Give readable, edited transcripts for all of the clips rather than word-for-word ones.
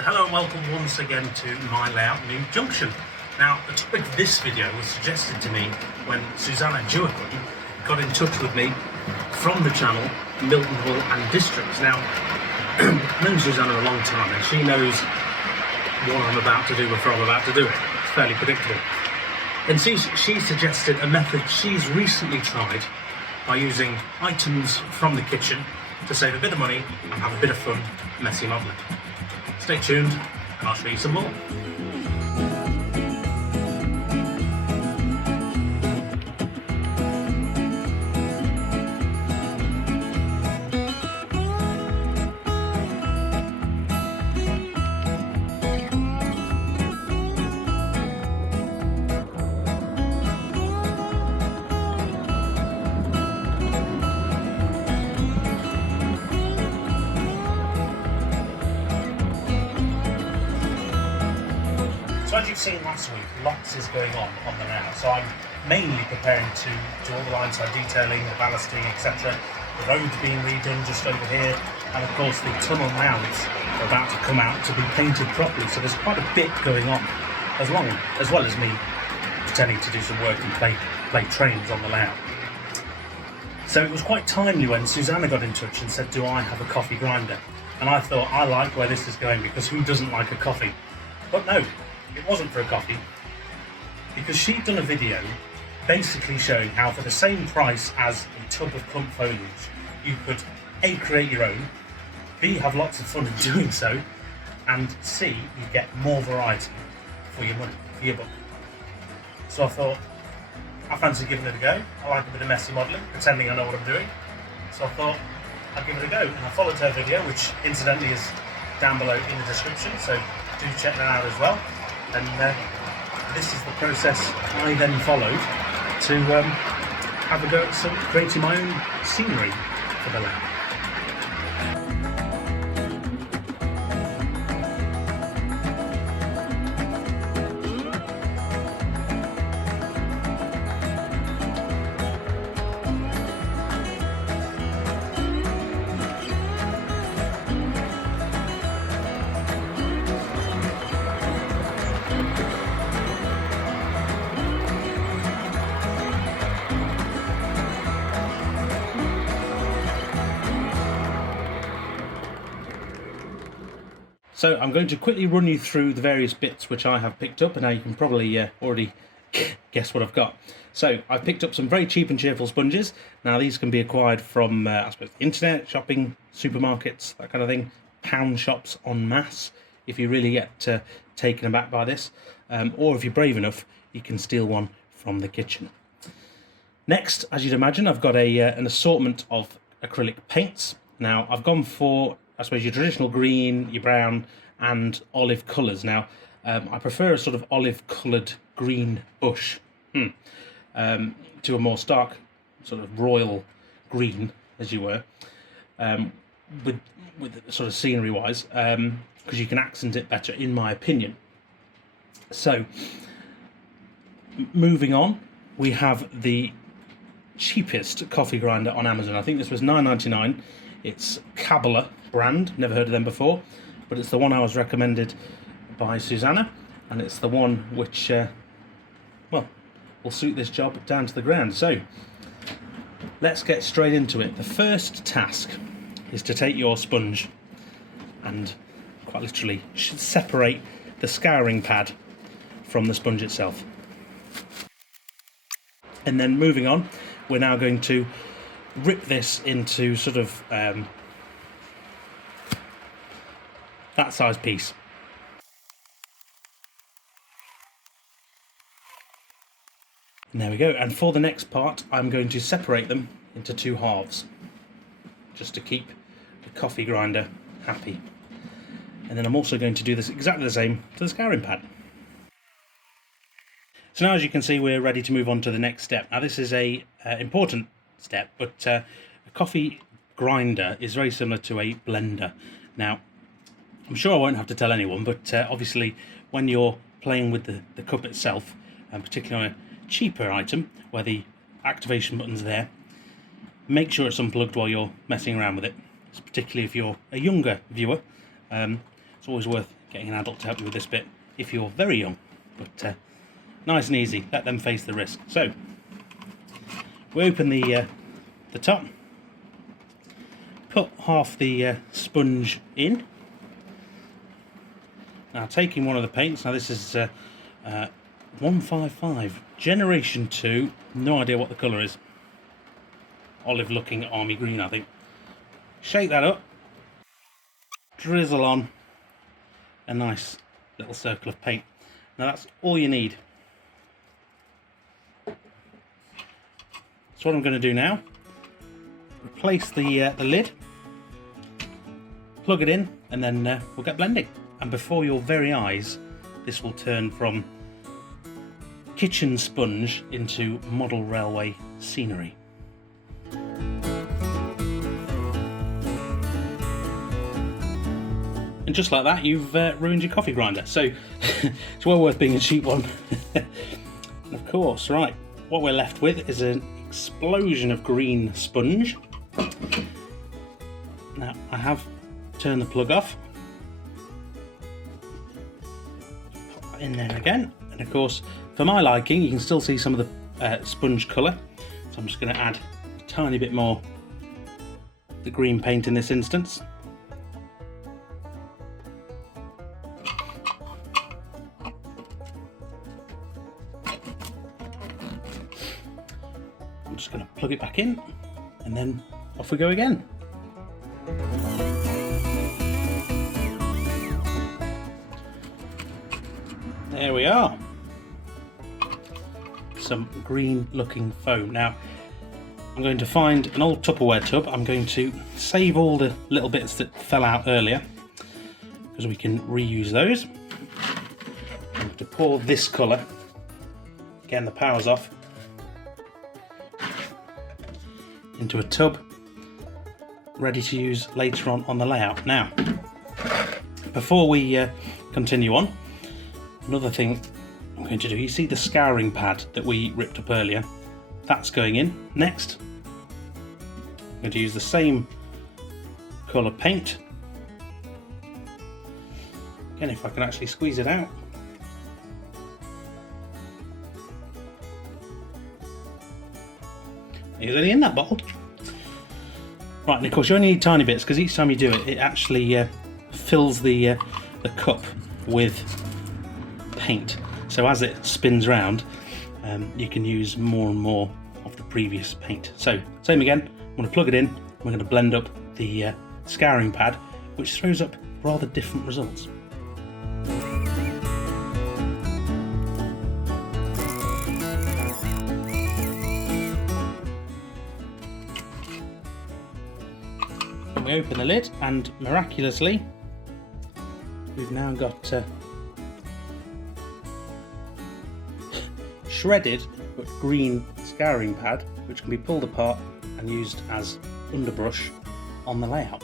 So hello and welcome once again to my layout new Junction. Now the topic of this video was suggested to me when Susanna Jewicklin got in touch with me from the channel Milton Hull and Districts. Now I've known Susanna a long time and she knows what I'm about to do before I'm about to do it. It's fairly predictable. And she suggested a method she's recently tried by using items from the kitchen to save a bit of money and have a bit of fun messy modelling. Stay tuned and I'll show you some more. So as you've seen last week, lots is going on the layout. So I'm mainly preparing to do all the line side detailing, the ballasting, etc. The road's being redone just over here, and of course the tunnel mounds are about to come out to be painted properly. So there's quite a bit going on, as well as me pretending to do some work and play trains on the layout. So it was quite timely when Susanna got in touch and said, do I have a coffee grinder? And I thought, I like where this is going, because who doesn't like a coffee? But no, it wasn't for a coffee, because she'd done a video basically showing how for the same price as a tub of clump foliage you could A, create your own, B, have lots of fun in doing so, and C, you get more variety for your money, for your buck. So I thought, I fancy giving it a go. I like a bit of messy modelling, pretending I know what I'm doing. So I thought I'd give it a go, and I followed her video, which incidentally is down below in the description, so do check that out as well. And this is the process I then followed to have a go at creating my own scenery for the layout. So I'm going to quickly run you through the various bits which I have picked up, and now you can probably already guess what I've got. So I've picked up some very cheap and cheerful sponges. Now these can be acquired from, I suppose, the internet, shopping, supermarkets, that kind of thing, pound shops en masse, if you really get taken aback by this. Or if you're brave enough, you can steal one from the kitchen. Next, as you'd imagine, I've got an assortment of acrylic paints. Now I've gone for, I suppose, your traditional green, your brown and olive colours. Now, I prefer a sort of olive coloured green bush to a more stark sort of royal green, as you were, with sort of scenery wise, because you can accent it better, in my opinion. So, moving on, we have the cheapest coffee grinder on Amazon. I think this was $9.99. It's Cabela brand, never heard of them before, but it's the one I was recommended by Susanna, and it's the one which well, will suit this job down to the ground. So let's get straight into it. The first task is to take your sponge and quite literally separate the scouring pad from the sponge itself. And then moving on, we're now going to rip this into sort of that size piece. And there we go. And for the next part, I'm going to separate them into two halves, just to keep the coffee grinder happy. And then I'm also going to do this exactly the same to the scouring pad. So now, as you can see, we're ready to move on to the next step. Now this is a important step, but a coffee grinder is very similar to a blender. Now, I'm sure I won't have to tell anyone, but obviously when you're playing with the cup itself, and particularly on a cheaper item where the activation button's there, make sure it's unplugged while you're messing around with it, particularly if you're a younger viewer. It's always worth getting an adult to help you with this bit if you're very young, but nice and easy, let them face the risk. So we open the top, put half the sponge in. Now taking one of the paints, now this is 155 Generation 2, no idea what the colour is, olive looking army green I think. Shake that up, drizzle on a nice little circle of paint. Now that's all you need. So what I'm going to do now, replace the lid, plug it in, and then we'll get blending. And before your very eyes, this will turn from kitchen sponge into model railway scenery. And just like that, you've ruined your coffee grinder. So it's well worth being a cheap one. And of course, right, what we're left with is an explosion of green sponge. Now I have turned the plug off. Pop that in there again. And of course, for my liking, you can still see some of the sponge colour. So I'm just going to add a tiny bit more of the green paint in this instance. I'm just going to plug it back in, and then off we go again. There we are. Some green looking foam. Now I'm going to find an old Tupperware tub. I'm going to save all the little bits that fell out earlier because we can reuse those. I'm going to pour this colour, again the power's off, into a tub ready to use later on the layout. Now before we continue on, another thing I'm going to do, you see the scouring pad that we ripped up earlier, that's going in next. I'm going to use the same colour paint, again if I can actually squeeze it out. It's only in that bottle. Right, and of course you only need tiny bits because each time you do it, it actually fills the cup with paint. So as it spins round, you can use more and more of the previous paint. So same again, I'm going to plug it in, we're going to blend up the scouring pad, which throws up rather different results. We open the lid and miraculously we've now got shredded but green scouring pad, which can be pulled apart and used as underbrush on the layout.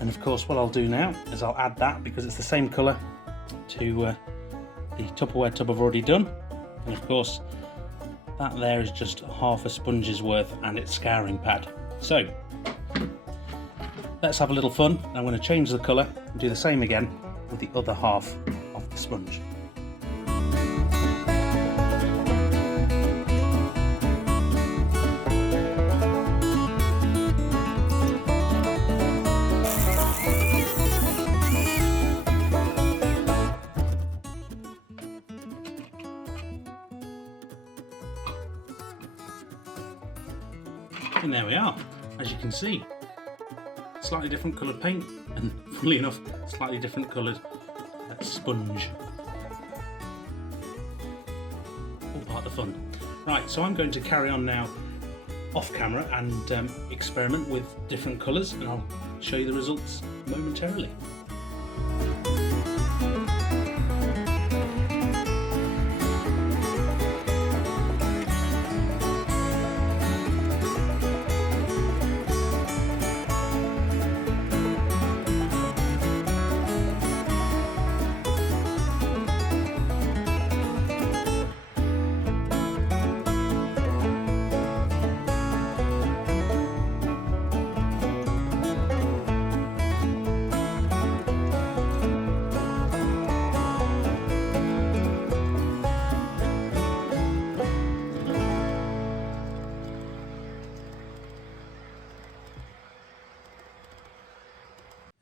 And of course what I'll do now is I'll add that, because it's the same colour, to the Tupperware tub I've already done. And of course that there is just half a sponge's worth and its scouring pad. So let's have a little fun. I'm going to change the colour and do the same again with the other half of the sponge. And there we are, as you can see. Slightly different coloured paint, and funnily enough, slightly different coloured sponge. All part of the fun. Right, so I'm going to carry on now off camera and experiment with different colours, and I'll show you the results momentarily.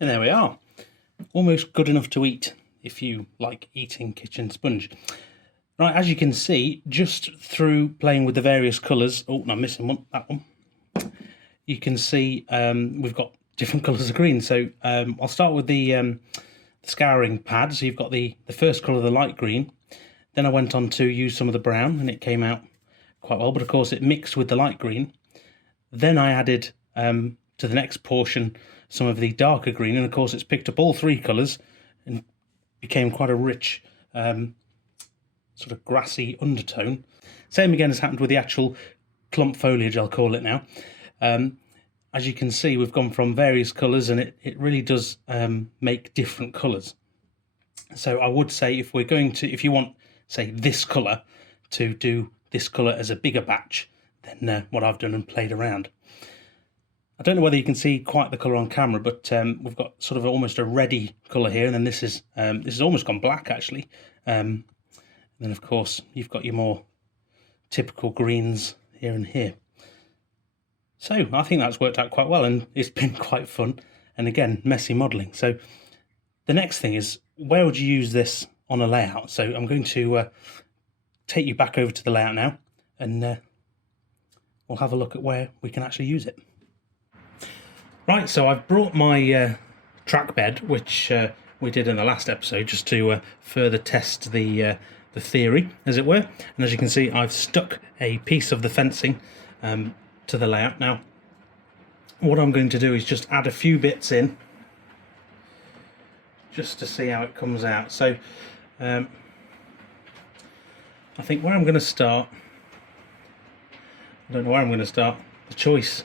And there we are. Almost good enough to eat if you like eating kitchen sponge. Right, as you can see, just through playing with the various colours, oh, no, I'm missing one, that one. You can see we've got different colours of green. So I'll start with the scouring pad. So you've got the first colour, the light green. Then I went on to use some of the brown and it came out quite well, but of course it mixed with the light green. Then I added to the next portion some of the darker green, and of course it's picked up all three colours and became quite a rich sort of grassy undertone. Same again has happened with the actual clump foliage, I'll call it now. As you can see, we've gone from various colours, and it really does make different colours. So I would say if you want, say, this colour to do this colour as a bigger batch, then what I've done and played around. I don't know whether you can see quite the colour on camera, but we've got sort of almost a reddy colour here, and then this is almost gone black actually. And then of course you've got your more typical greens here and here. So I think that's worked out quite well, and it's been quite fun, and again, messy modelling. So the next thing is, where would you use this on a layout? So I'm going to take you back over to the layout now, and we'll have a look at where we can actually use it. Right, so I've brought my track bed, which we did in the last episode, just to further test the theory, as it were. And as you can see, I've stuck a piece of the fencing to the layout. Now, what I'm going to do is just add a few bits in, just to see how it comes out. So, I think where I'm going to start, I don't know where I'm going to start, the choice.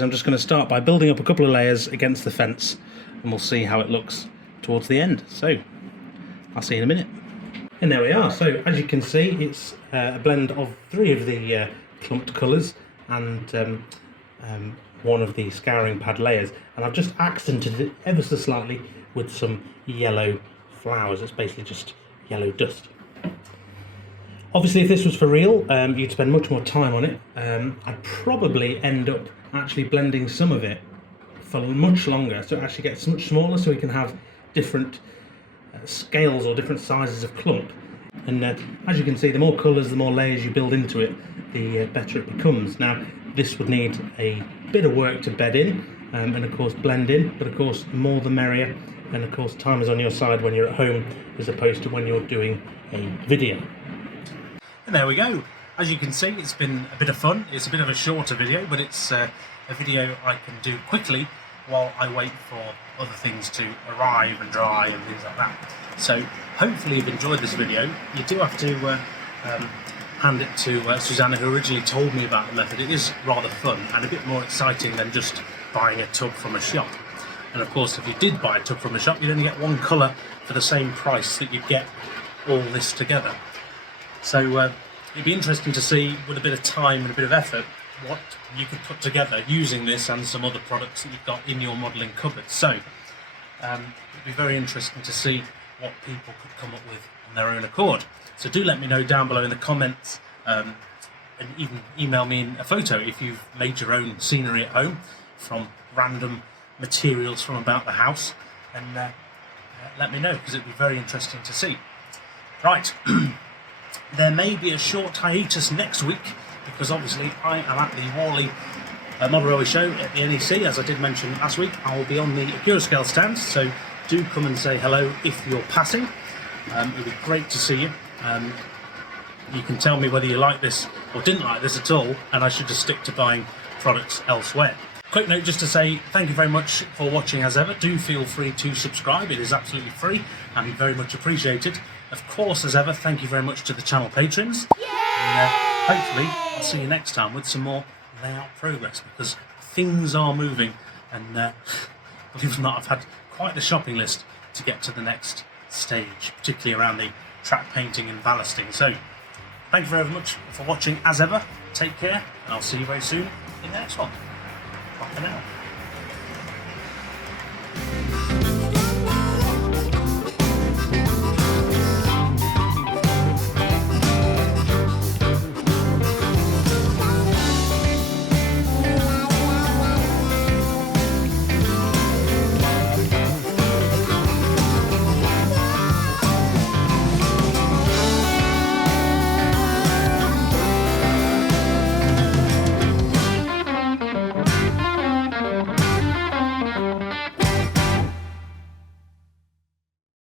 I'm just going to start by building up a couple of layers against the fence, and we'll see how it looks towards the end. So I'll see you in a minute. And there we are. So as you can see, it's a blend of three of the clumped colours and one of the scouring pad layers, and I've just accented it ever so slightly with some yellow flowers. It's basically just yellow dust. Obviously, if this was for real, you'd spend much more time on it. I'd probably end up actually blending some of it for much longer, so it actually gets much smaller, so we can have different scales or different sizes of clump. And as you can see, the more colours, the more layers you build into it, the better it becomes. Now, this would need a bit of work to bed in and of course blend in, but of course more the merrier, and of course time is on your side when you're at home as opposed to when you're doing a video. And there we go. As you can see, it's been a bit of fun. It's a bit of a shorter video, but it's a video I can do quickly while I wait for other things to arrive and dry and things like that. So hopefully you've enjoyed this video. You do have to hand it to Susanna, who originally told me about the method. It is rather fun and a bit more exciting than just buying a tub from a shop. And of course, if you did buy a tub from a shop, you'd only get one colour for the same price that you'd get all this together. So it'd be interesting to see, with a bit of time and a bit of effort, what you could put together using this and some other products that you've got in your modelling cupboard. So it'd be very interesting to see what people could come up with on their own accord. So do let me know down below in the comments, and even email me in a photo if you've made your own scenery at home from random materials from about the house, and let me know, because it'd be very interesting to see. Right. There may be a short hiatus next week, because obviously I am at the Worley Model Railway Show at the NEC, as I did mention last week. I will be on the Acura Scale stand, so do come and say hello if you're passing. It would be great to see you. You can tell me whether you like this or didn't like this at all, and I should just stick to buying products elsewhere. Quick note just to say thank you very much for watching as ever. Do feel free to subscribe, it is absolutely free and very much appreciated. Of course, as ever, thank you very much to the channel patrons. And hopefully I'll see you next time with some more layout progress, because things are moving, and believe it or not, I've had quite the shopping list to get to the next stage, particularly around the track painting and ballasting. So thank you very much for watching as ever. Take care, and I'll see you very soon in the next one. Bye for now.